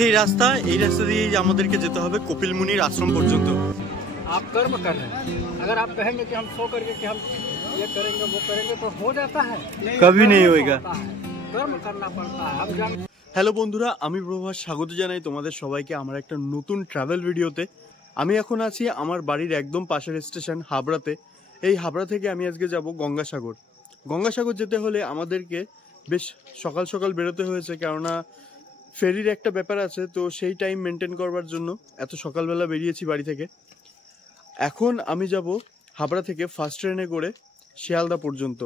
সেই রাস্তা, এই রাস্তা দিয়ে আমাদেরকে যেতে হবে কপিল মুনির আশ্রম পর্যন্ত। आप कर्म कर रहे हैं, अगर आप कहेंगे कि हम सो करके कि हम ये करेंगे वो करेंगे तो हो जाता है, कभी नहीं होएगा। कर्म करना पड़ता है। हम जान হ্যালো বন্ধুরা, আমি প্রভাস, স্বাগত জানাই তোমাদের সবাইকে আমার একটা নতুন ট্রাভেল ভিডিওতে। আমি এখন আছি আমার বাড়ির একদম পাশের স্টেশন হাবড়াতে। এই হাবড়া থেকে আমি আজকে যাব গঙ্গাসাগর। গঙ্গাসাগর যেতে হলে আমাদেরকে বেশ সকাল সকাল বেরোতে হয়েছে, কেননা ফেরির একটা ব্যাপার আছে, তো সেই টাইম মেনটেন করবার জন্য এত সকালবেলা বেরিয়েছি বাড়ি থেকে। এখন আমি যাব হাবড়া থেকে ফার্স্ট ট্রেনে করে শিয়ালদা পর্যন্ত।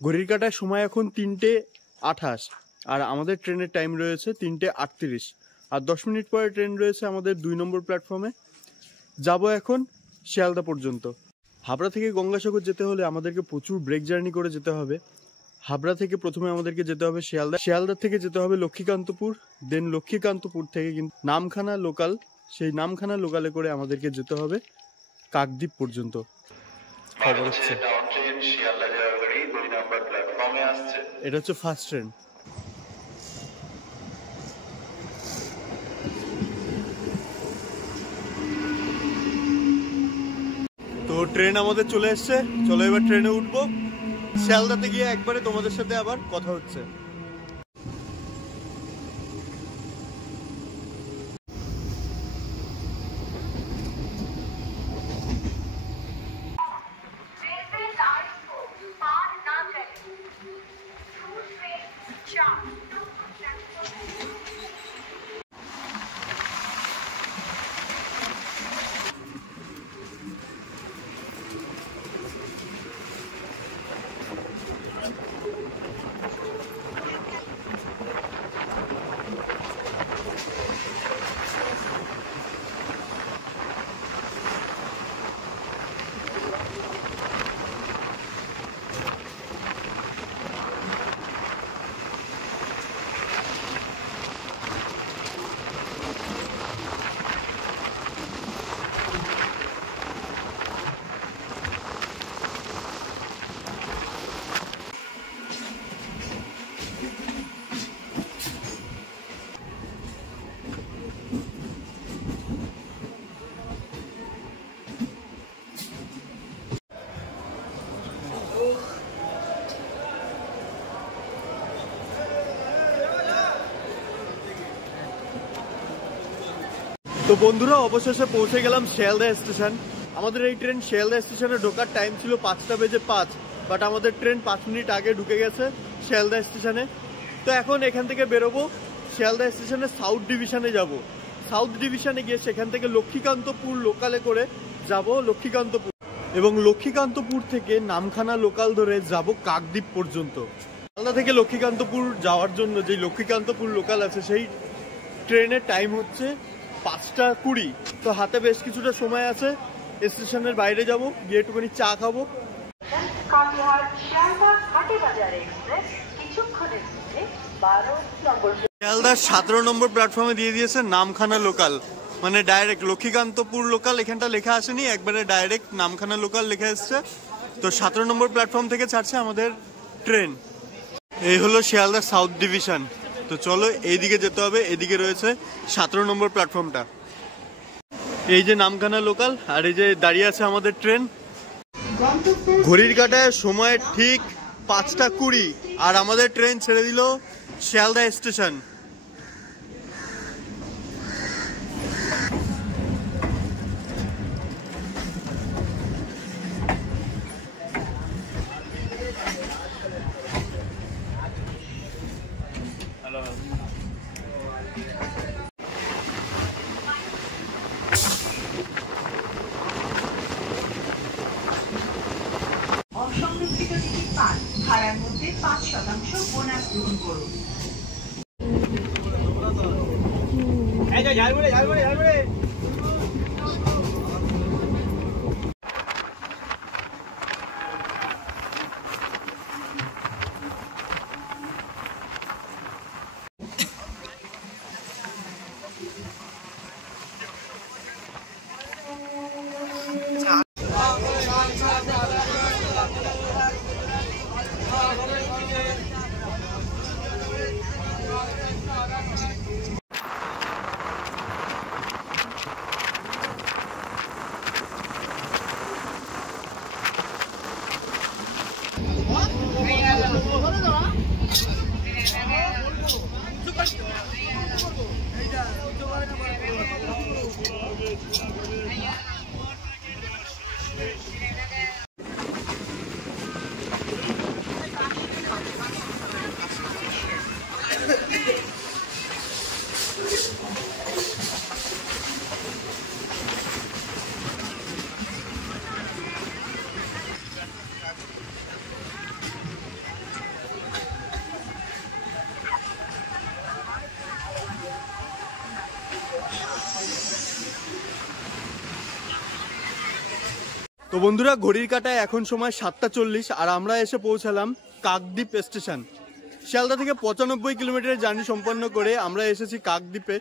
ঘড়ির কাটার সময় এখন 3:28, আর আমাদের ট্রেনের টাইম রয়েছে 3:38, আর 10 মিনিট পরে ট্রেন রয়েছে আমাদের 2 নম্বর প্ল্যাটফর্মে। যাব এখন শিয়ালদা পর্যন্ত। হাবড়া থেকে গঙ্গাসাগর যেতে হলে আমাদেরকে প্রচুর ব্রেক জার্নি করে যেতে হবে। হাবড়া থেকে প্রথমে আমাদেরকে যেতে হবে শিয়ালদা, শিয়ালদা থেকে যেতে হবে লক্ষ্মীকান্তপুর, দেন লক্ষ্মীকান্তপুর থেকে কিন্তু নামখানা লোকাল, সেই নামখানা লোকালে করে আমাদেরকে যেতে হবে কাকদ্বীপ পর্যন্ত। খবর হচ্ছে এটা হচ্ছে ফার্স্ট ট্রেন। তো ট্রেন আমাদের চলে এসছে, চলো এবার ট্রেনে উঠবো। শিয়ালদাতে গিয়ে একবারে তোমাদের সাথে আবার কথা হচ্ছে। তো বন্ধুরা, অবশেষে পৌঁছে গেলাম শিয়ালদা স্টেশন। আমাদের এই ট্রেন শিয়ালদা স্টেশনে ঢোকার টাইম ছিল 5:05, বাট আমাদের ট্রেন 5 মিনিট আগে ঢুকে গেছে শিয়ালদা স্টেশনে। তো এখন এখান থেকে বেরোবো, শিয়ালদা স্টেশনে সাউথ ডিভিশনে যাব। সাউথ ডিভিশনে গিয়ে সেখান থেকে লক্ষ্মীকান্তপুর লোকালে করে যাব লক্ষ্মীকান্তপুর, এবং লক্ষ্মীকান্তপুর থেকে নামখানা লোকাল ধরে যাব কাকদ্বীপ পর্যন্ত। শিয়ালদা থেকে লক্ষ্মীকান্তপুর যাওয়ার জন্য যে লক্ষ্মীকান্তপুর লোকাল আছে, সেই ট্রেনের টাইম হচ্ছে 5:20। তো হাতে বেশ কিছুটা সময় আছে। স্টেশনের বাইরে যাব, গিয়ে একটুখানি চা খাবো। শিয়ালদার 17 নম্বর প্ল্যাটফর্মে দিয়ে দিয়েছে নামখানা লোকাল, মানে ডাইরেক্ট লক্ষ্মীকান্তপুর লোকাল এখানটা লেখা আসেনি, একবারে ডাইরেক্ট নামখানা লোকাল লেখা এসছে। তো 17 নম্বর প্ল্যাটফর্ম থেকে ছাড়ছে আমাদের ট্রেন। এই হলো শিয়ালদার সাউথ ডিভিশন। তো চলো এইদিকে যেতে হবে, এদিকে রয়েছে 17 নম্বর প্ল্যাটফর্মটা। এই যে নামখানা লোকাল, আর এই যে দাঁড়িয়ে আছে আমাদের ট্রেন। ঘড়ির কাটায় সময় ঠিক 5:20, আর আমাদের ট্রেন ছেড়ে দিল শিয়ালদা স্টেশন। অসংরক্ষিত টিকিট পান, ভাড়ার মধ্যে 5% বোনাস গ্রহণ করুন। তো বন্ধুরা, ঘড়ির কাঁটায় এখন সময় 7:40 আর আমরা এসে পৌঁছালাম কাকদ্বীপ স্টেশন। শিয়ালদা থেকে 95 কিলোমিটারের জার্নি সম্পন্ন করে আমরা এসেছি কাকদ্বীপে।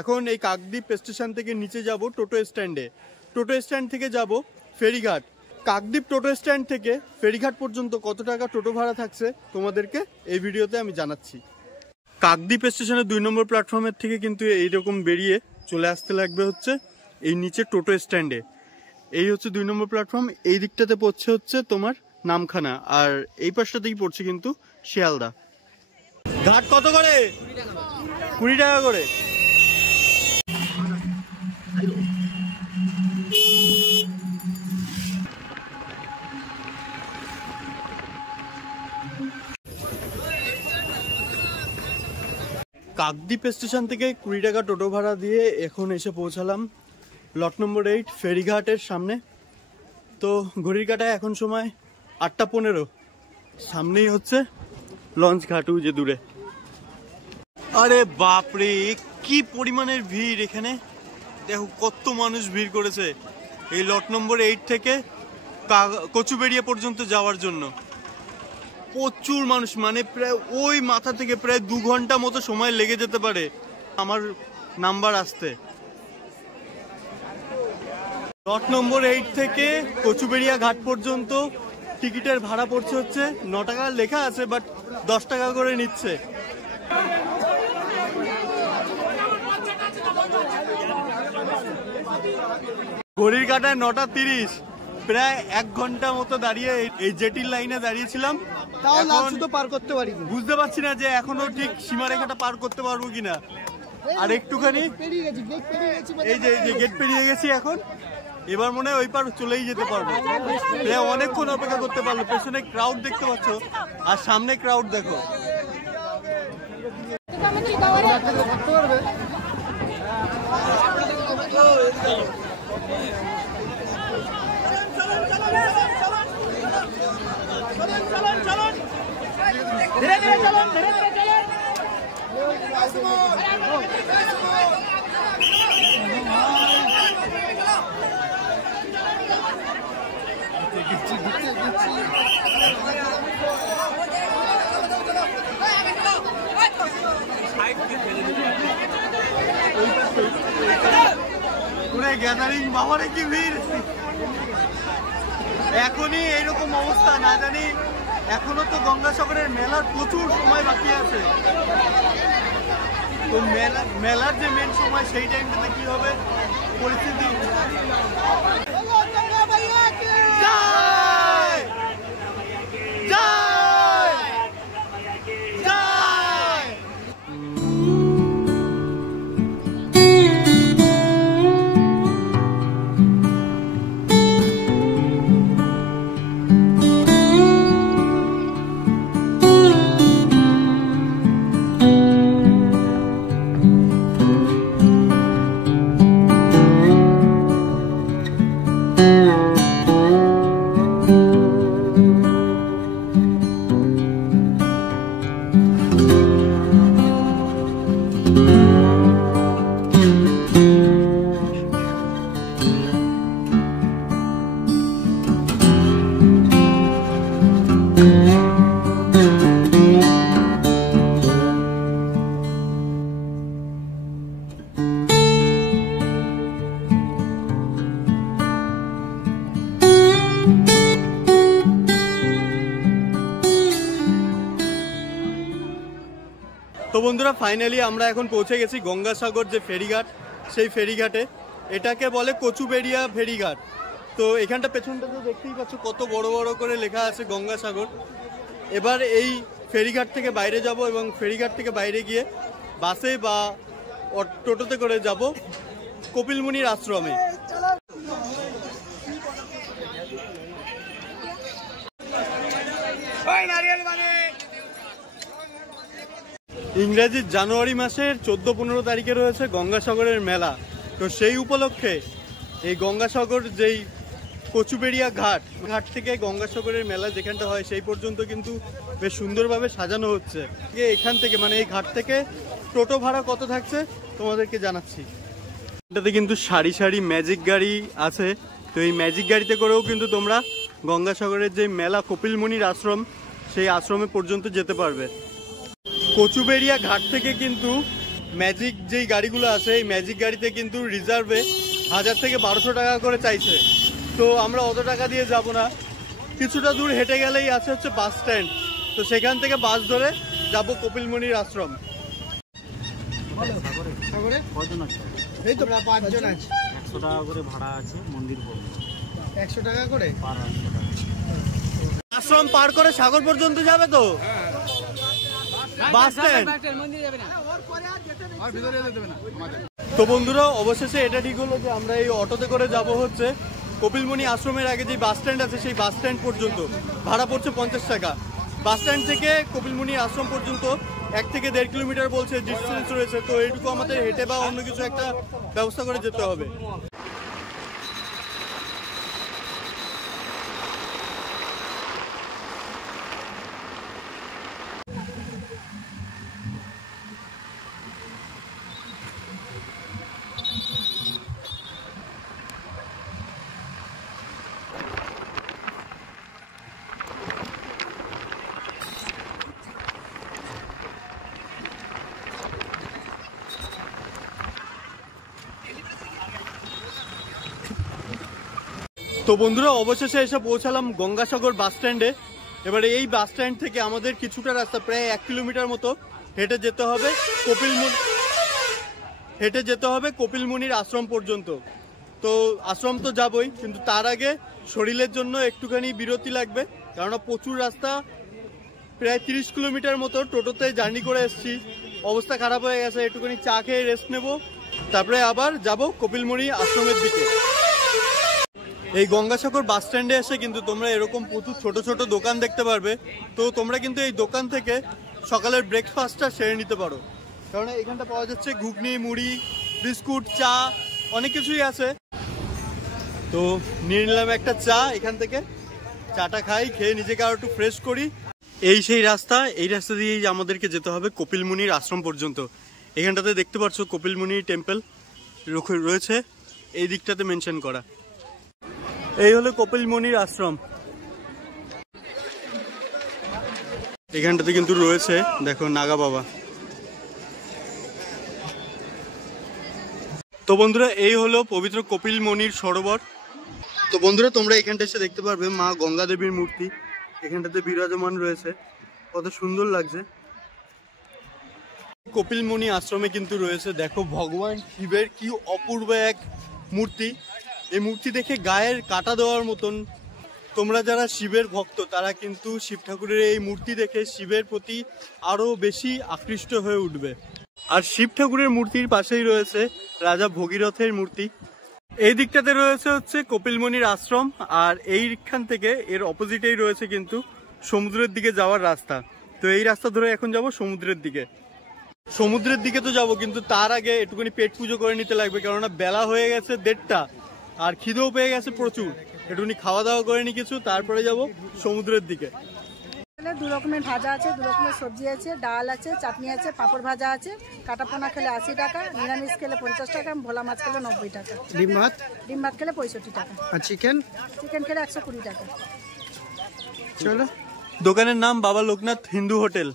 এখন এই কাকদ্বীপ স্টেশন থেকে নিচে যাব টোটো স্ট্যান্ডে। টোটো স্ট্যান্ড থেকে যাব ফেরিঘাট। কাকদ্বীপ টোটো স্ট্যান্ড থেকে ফেরিঘাট পর্যন্ত কত টাকা টোটো ভাড়া থাকছে তোমাদেরকে এই ভিডিওতে আমি জানাচ্ছি। কাকদ্বীপ স্টেশনের 2 নম্বর প্ল্যাটফর্মের থেকে কিন্তু এইরকম বেরিয়ে চলে আসতে লাগবে হচ্ছে এই নিচে টোটো স্ট্যান্ডে। এই হচ্ছে 2 নম্বর প্ল্যাটফর্ম। এই দিকটাতে পড়ছে হচ্ছে তোমার নামখানা, আর এই পাশটাতেই পড়ছে কিন্তু শিয়ালদা। ঘাট কত করে? 20 টাকা করে। কাকদ্বীপ স্টেশন থেকে 20 টাকা টোটো ভাড়া দিয়ে এখন এসে পৌঁছালাম লট নম্বর 8 ফেরিঘাটের সামনে। তো ঘড়ির কাঁটায় এখন সময় 8:15। সামনেই হচ্ছে লঞ্চ ঘাট, যে দূরে। আরে বাপরে, কি পরিমাণের ভিড় এখানে! দেখো কত মানুষ ভিড় করেছে এই লট নম্বর 8 থেকে কচুবেড়িয়া পর্যন্ত যাওয়ার জন্য। প্রচুর মানুষ, মানে প্রায় ওই মাথা থেকে প্রায় 2 ঘন্টা মতো সময় লেগে যেতে পারে আমার নাম্বার আসতে। লট নম্বর 8 থেকে কচুবেড়িয়া ঘাট পর্যন্ত টিকিটের ভাড়া পড়ছে হচ্ছে 9 টাকা লেখা আছে, বাট 10 টাকা করে নিচ্ছে। ঘড়ির কাঁটায় 9:30, প্রায় 1 ঘন্টা মতো দাঁড়িয়ে এই জেটির লাইনে দাঁড়িয়েছিলাম। পার করতে পারি, বুঝতে পারছি না যে এখনো ঠিক সীমারেখাটা পার করতে পারবো কিনা। আর একটুখানি এই যে গেট পেরিয়ে গেছি এখন, এবার মনে হয় ওই পার চলেই যেতে পারবো। অনেকক্ষণ অপেক্ষা করতে পারলো। পেছনে ক্রাউড দেখতে পাচ্ছ, আর সামনে ক্রাউড দেখো। ধীরে ধীরে চলুন, ধীরে ধীরে চলুন। গ্যাদারিং, বাবারে কি ভিড়! এখনই এইরকম অবস্থা, না জানি এখনো তো গঙ্গাসাগরের মেলার প্রচুর সময় বাকি আছে। তো মেলার যে মেন সময়, সেই টাইমটাতে কি হবে পরিস্থিতি। তো বন্ধুরা, ফাইনালি আমরা এখন পৌঁছে গেছি গঙ্গাসাগর যে ফেরিঘাট, সেই ফেরিঘাটে। এটাকে বলে কচুবেড়িয়া ফেরিঘাট। তো এখানটা পেছনটাতে দেখতেই পাচ্ছ কত বড় বড় করে লেখা আছে গঙ্গাসাগর। এবার এই ফেরিঘাট থেকে বাইরে যাব, এবং ফেরিঘাট থেকে বাইরে গিয়ে বাসে বা টোটোতে করে যাব কপিলমুনির আশ্রমে। ইংরেজির জানুয়ারি মাসের 14-15 তারিখে রয়েছে গঙ্গাসাগরের মেলা। তো সেই উপলক্ষে এই গঙ্গাসাগর যেই কচুবেড়িয়া ঘাট থেকে গঙ্গাসাগরের মেলা যেখানটা হয় সেই পর্যন্ত কিন্তু বেশ সুন্দরভাবে সাজানো হচ্ছে। এখান থেকে মানে এই ঘাট থেকে টোটো ভাড়া কত থাকছে তোমাদেরকে জানাচ্ছি। এটাতে কিন্তু সারি সারি ম্যাজিক গাড়ি আছে। তো এই ম্যাজিক গাড়িতে করেও কিন্তু তোমরা গঙ্গাসাগরের যে মেলা কপিলমুনির আশ্রম, সেই আশ্রমে পর্যন্ত যেতে পারবে। কচুবেড়িয়া ঘাট থেকে কিন্তু ম্যাজিক যেই গাড়িগুলো আছে, এই ম্যাজিক গাড়িতে কিন্তু রিজার্ভে 1000 থেকে 1200 টাকা করে চাইছে। তো আমরা অত টাকা দিয়ে যাব না, কিছুটা দূর হেঁটে গেলেই আছে হচ্ছে বাস স্ট্যান্ড। তো সেখান থেকে বাস ধরে যাব কপিলমুনির আশ্রম। এই তো 5 জন আছে। 100 টাকা করে ভাড়া আছে মন্দির পর্যন্ত। 100 টাকা করে আশ্রম পার করে সাগর পর্যন্ত যাবে তো বাস স্ট্যান্ড। তো বন্ধুরা, অবশেষে এটা ঠিক হলো যে আমরা এই অটোতে করে যাব হচ্ছে কপিলমুনি আশ্রমের আগে যে বাস স্ট্যান্ড আছে সেই বাস স্ট্যান্ড পর্যন্ত। ভাড়া পড়ছে 50 টাকা। বাস স্ট্যান্ড থেকে কপিলমুনি আশ্রম পর্যন্ত 1 থেকে 1.5 কিলোমিটার বলছে ডিস্টেন্স রয়েছে। তো এইটুকু আমাদের হেঁটে বা অন্য কিছু একটা ব্যবস্থা করে যেতে হবে। তো বন্ধুরা, অবশেষে এসে পৌঁছালাম গঙ্গাসাগর বাস স্ট্যান্ডে। এবারে এই বাস স্ট্যান্ড থেকে আমাদের কিছুটা রাস্তা, প্রায় 1 কিলোমিটার মতো হেঁটে যেতে হবে কপিলমুনির আশ্রম পর্যন্ত। তো আশ্রম তো যাবই, কিন্তু তার আগে শরীরের জন্য একটুখানি বিরতি লাগবে, কেননা প্রচুর রাস্তা, প্রায় 30 কিলোমিটার মতো টোটোতে জার্নি করে এসেছি। অবস্থা খারাপ হয়ে গেছে, একটুখানি চা খেয়ে রেস্ট নেব, তারপরে আবার যাব কপিলমুনি আশ্রমের দিকে। এই গঙ্গাসাগর বাস স্ট্যান্ডে এসে কিন্তু তোমরা এরকম প্রচুর ছোট ছোট দোকান দেখতে পারবে। তো তোমরা কিন্তু এই দোকান থেকে সকালের ব্রেকফাস্টটা সেরে নিতে পারো, কারণ এখানটা পাওয়া যাচ্ছে ঘুগনি, মুড়ি, বিস্কুট, চা, অনেক কিছুই আছে। তো নিয়ে নিলাম একটা চা এখান থেকে, চাটা খাই, খেয়ে নিজেকে আরো একটু ফ্রেশ করি। এই সেই রাস্তা, এই রাস্তা দিয়েই আমাদেরকে যেতে হবে কপিলমুনির আশ্রম পর্যন্ত। এখানটাতে দেখতে পাচ্ছ কপিলমুনি টেম্পল রয়েছে, এই দিকটাতে মেনশন করা। এই হলো কপিলমুনির আশ্রম। এখানটাতে কিন্তু রয়েছে, দেখো, নাগা বাবা। তো বন্ধুরা, এই হলো পবিত্র কপিলমুনির সরোবর। তো বন্ধুরা, তোমরা এখানটা এসে দেখতে পারবে মা গঙ্গা দেবীর মূর্তি এখানটাতে বিরাজমান রয়েছে, কত সুন্দর লাগছে। কপিলমুনি আশ্রমে কিন্তু রয়েছে, দেখো, ভগবান শিবের কি অপূর্ব এক মূর্তি। এই মূর্তি দেখে গায়ের কাটা দেওয়ার মতন। তোমরা যারা শিবের ভক্ত তারা কিন্তু শিব ঠাকুরের এই মূর্তি দেখে শিবের প্রতি আরো বেশি আকৃষ্ট হয়ে উঠবে। আর শিব ঠাকুরের মূর্তির পাশেই রয়েছে রাজা ভগীরথের মূর্তি। এই দিকটাতে রয়েছে হচ্ছে কপিলমুনির আশ্রম, আর এইখান থেকে এর অপোজিটেই রয়েছে কিন্তু সমুদ্রের দিকে যাওয়ার রাস্তা। তো এই রাস্তা ধরে এখন যাব সমুদ্রের দিকে। সমুদ্রের দিকে তো যাব, কিন্তু তার আগে একটুখানি পেট পুজো করে নিতে লাগবে, কেননা বেলা হয়ে গেছে 1:30, আর খিদেও পেয়ে গেছে প্রচুর। একটুখানি খাওয়া দাওয়া করে নি কিছু, তারপরে যাব সমুদ্রের দিকে। 2 রকমের ভাজা আছে, 2 রকমের সবজি আছে, ডাল আছে, চাটনি আছে, পাঁপড় ভাজা আছে। কাটা পোনা খেলে 80 টাকা, নিরামিষ খেলে 50 টাকা, ভোলা মাছ খেলে 90 টাকা, ডিম ভাত খেলে 65 টাকা, আর চিকেন খেলে 120 টাকা। চলো। দোকানের নাম বাবা লোকনাথ হিন্দু হোটেল।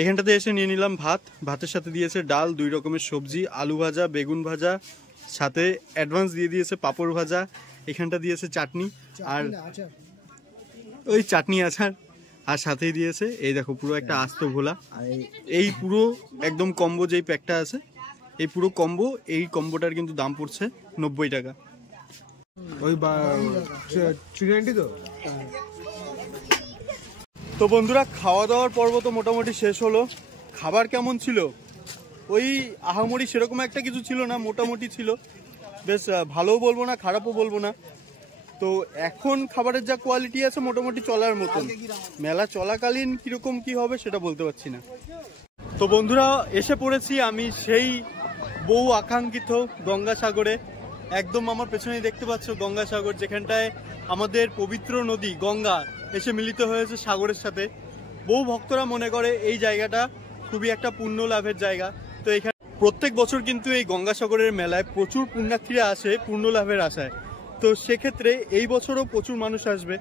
এখানটাতে এসে নিয়ে নিলাম ভাত। ভাতের সাথে দিয়েছে ডাল, 2 রকমের সবজি, আলু ভাজা, বেগুন ভাজা, সাথে অ্যাডভান্স দিয়ে দিয়েছে পাঁপড় ভাজা। এখানটা দিয়েছে চাটনি, আর ওই চাটনি আচার, আর সাথেই দিয়েছে এই দেখো পুরো একটা আস্ত ভোলা। এই পুরো একদম কম্বো যেই প্যাকটা আছে, এই পুরো কম্বো, এই কম্বোটার কিন্তু দাম পড়ছে 90 টাকা। ওই 390 তো। তো বন্ধুরা, খাওয়া দাওয়ার পর্ব তো মোটামুটি শেষ হলো। খাবার কেমন ছিল? ওই আহামরি সেরকম একটা কিছু ছিল না, মোটামুটি ছিল, বেশ ভালোও বলবো না, খারাপও বলবো না। তো এখন খাবারের যা কোয়ালিটি আছে মোটামুটি চলার মতন। মেলা চলাকালীন কিরকম কি হবে সেটা বলতে পারছি না। তো বন্ধুরা, এসে পড়েছি আমি সেই বহু আকাঙ্ক্ষিত গঙ্গাসাগরে। একদম আমার পেছনেই দেখতে পাচ্ছ গঙ্গাসাগর, যেখানটায় আমাদের পবিত্র নদী গঙ্গা এসে মিলিত হয়েছে সাগরের সাথে। বহু ভক্তরা মনে করে এই জায়গাটা খুবই একটা পুণ্য লাভের জায়গা। তো এখানে প্রত্যেক বছর কিন্তু এই গঙ্গাসাগরের মেলায় প্রচুর পুণ্যার্থীরা আসে পূর্ণ লাভের আশায়। তো সেক্ষেত্রে এই বছরও প্রচুর মানুষ আসবে।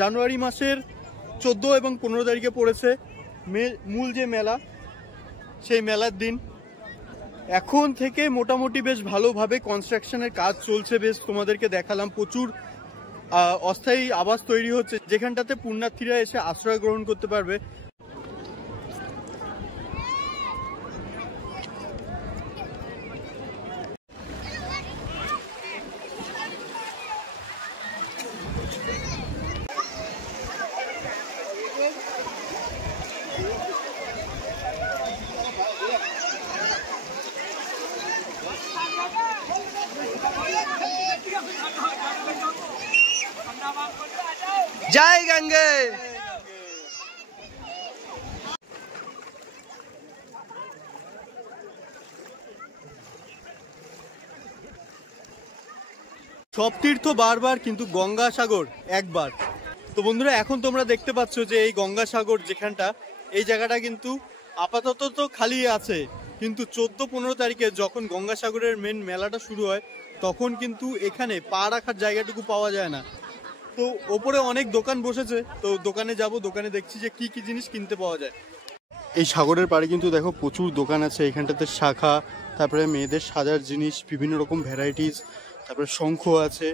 জানুয়ারি মাসের 14 এবং 15 তারিখে পড়েছে মূল যে মেলা, সেই মেলার দিন। এখন থেকে মোটামুটি বেশ ভালোভাবে কনস্ট্রাকশনের কাজ চলছে। বেশ তোমাদেরকে দেখালাম, প্রচুর অস্থায়ী আবাস তৈরি হচ্ছে যেখানটাতে পুণ্যার্থীরা এসে আশ্রয় গ্রহণ করতে পারবে। जय गंगे। সব তীর্থ বারবার, কিন্তু গঙ্গাসাগর একবার। তো বন্ধুরা, এখন তোমরা দেখতে পাচ্ছ যে এই গঙ্গাসাগর যেখানটা, এই জায়গাটা কিন্তু আপাতত তো খালি আছে, কিন্তু 14-15 তারিখে যখন গঙ্গাসাগরের মেন মেলাটা শুরু হয় তখন কিন্তু এখানে পা রাখার জায়গাটুকু পাওয়া যায় না। তো ওপরে অনেক দোকান বসেছে, তো দোকানে যাব, দোকানে দেখছি যে কি কি জিনিস কিনতে পাওয়া যায়। এই সাগরের পাড়ে কিন্তু দেখো প্রচুর দোকান আছে এখানটাতে, শাখা, তারপরে মেয়েদের সাজার জিনিস, বিভিন্ন রকম ভ্যারাইটিস, তারপরে শঙ্খ আছে,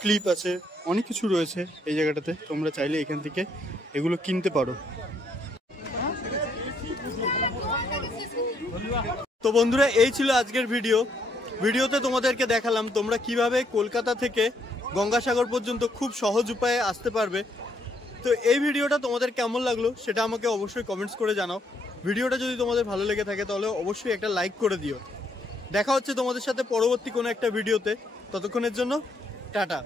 ক্লিপ আছে, অনেক কিছু রয়েছে এই জায়গাটাতে। তোমরা চাইলে এখান থেকে এগুলো কিনতে পারো। তো বন্ধুরা, এই ছিল আজকের ভিডিওতে তোমাদেরকে দেখালাম তোমরা কিভাবে কলকাতা থেকে গঙ্গাসাগর পর্যন্ত খুব সহজ উপায়ে আসতে পারবে। তো এই ভিডিওটা তোমাদের কেমন লাগলো সেটা আমাকে অবশ্যই কমেন্টস করে জানাও। ভিডিওটা যদি তোমাদের ভালো লেগে থাকে তাহলে অবশ্যই একটা লাইক করে দিও। দেখা হচ্ছে তোমাদের সাথে পরবর্তী কোনো একটা ভিডিওতে। ততক্ষণের জন্য টাটা।